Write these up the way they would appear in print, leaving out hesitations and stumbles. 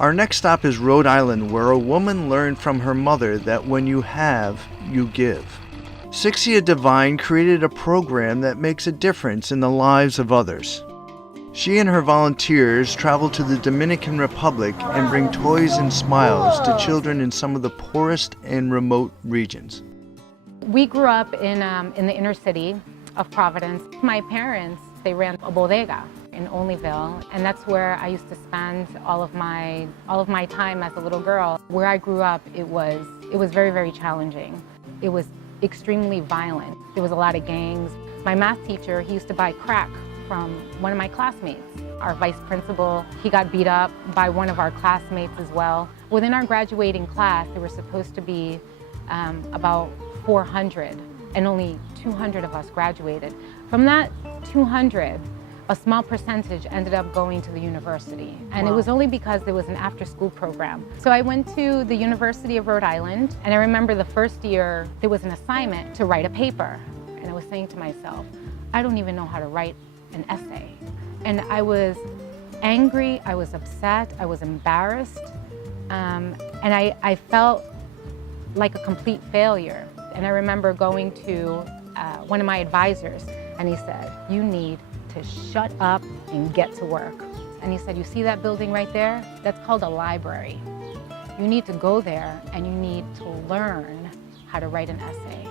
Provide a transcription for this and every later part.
Our next stop is Rhode Island, where a woman learned from her mother that when you have, you give. Sixcia Devine created a program that makes a difference in the lives of others. She and her volunteers travel to the Dominican Republic and bring toys and smiles to children in some of the poorest and remote regions. We grew up in the inner city of Providence. My parents, they ran a bodega in Olneyville, and that's where I used to spend all of my time as a little girl. Where I grew up, it was very, very challenging. It was extremely violent. There was a lot of gangs. My math teacher, he used to buy crack from one of my classmates. Our vice principal, he got beat up by one of our classmates as well. Within our graduating class, there were supposed to be about 400, and only 200 of us graduated. From that 200, a small percentage ended up going to the university. And It was only because there was an after-school program. So I went to the University of Rhode Island, and I remember the first year there was an assignment to write a paper. And I was saying to myself, I don't even know how to write an essay. And I was angry, I was upset, I was embarrassed, and I felt like a complete failure. And I remember going to one of my advisors, and he said, you need to shut up and get to work. And he said, you see that building right there? That's called a library. You need to go there and you need to learn how to write an essay.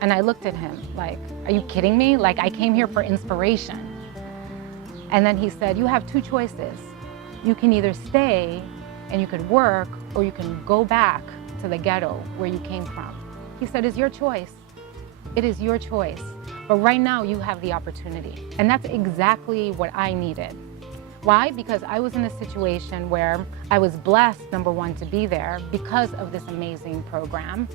And I looked at him like, are you kidding me? Like, I came here for inspiration. And then he said, you have two choices. You can either stay and you could work, or you can go back to the ghetto where you came from. He said, it's your choice. It is your choice. But right now you have the opportunity. And that's exactly what I needed. Why? Because I was in a situation where I was blessed, number one, to be there because of this amazing program.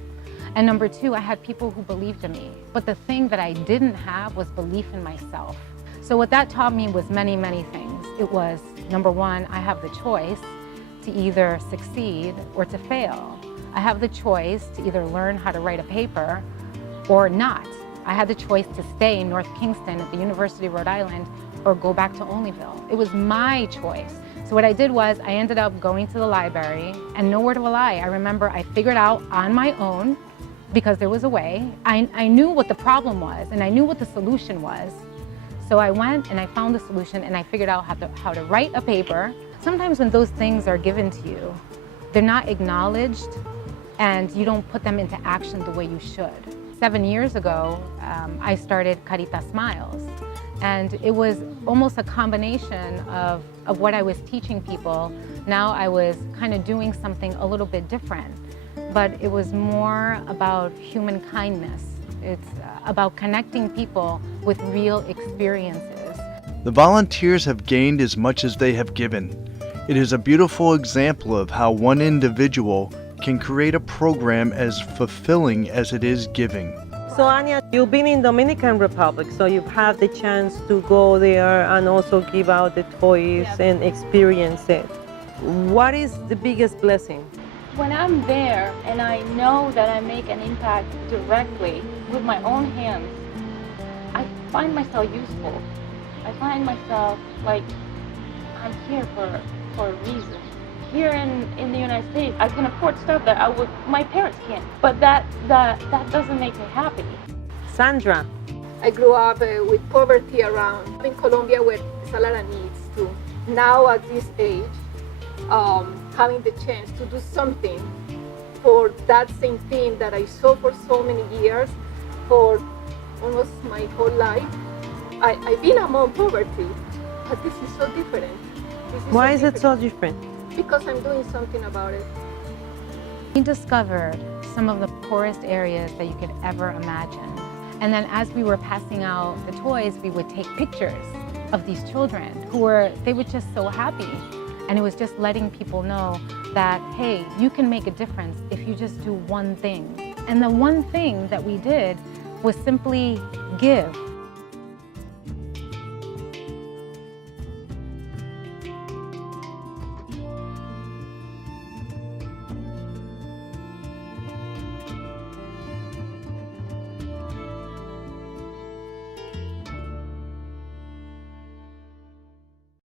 And number two, I had people who believed in me. But the thing that I didn't have was belief in myself. So what that taught me was many, many things. It was, number one, I have the choice to either succeed or to fail. I have the choice to either learn how to write a paper or not. I had the choice to stay in North Kingston at the University of Rhode Island or go back to Olneyville. It was my choice. So what I did was I ended up going to the library, and no word of a lie, I remember I figured out on my own, because there was a way. I knew what the problem was and I knew what the solution was. So I went and I found the solution and I figured out how to write a paper. Sometimes when those things are given to you, they're not acknowledged and you don't put them into action the way you should. 7 years ago, I started Caritas Smiles, and it was almost a combination of what I was teaching people. Now I was kind of doing something a little bit different, but it was more about human kindness. It's about connecting people with real experiences. The volunteers have gained as much as they have given. It is a beautiful example of how one individual can create a program as fulfilling as it is giving. So Anya, you've been in Dominican Republic, so you've had the chance to go there and also give out the toys and experience it. What is the biggest blessing? When I'm there and I know that I make an impact directly with my own hands, I find myself useful. I find myself like I'm here for a reason. Here in the United States, I can afford stuff that my parents can't, but that doesn't make me happy. Sandra. I grew up with poverty around. In Colombia, where there's a lot of needs too. Now at this age, having the chance to do something for that same thing that I saw for so many years, for almost my whole life. I've been among poverty, but this is so different. Why is it so different? Because I'm doing something about it. We discovered some of the poorest areas that you could ever imagine. And then as we were passing out the toys, we would take pictures of these children they were just so happy. And it was just letting people know that, hey, you can make a difference if you just do one thing. And the one thing that we did was simply give.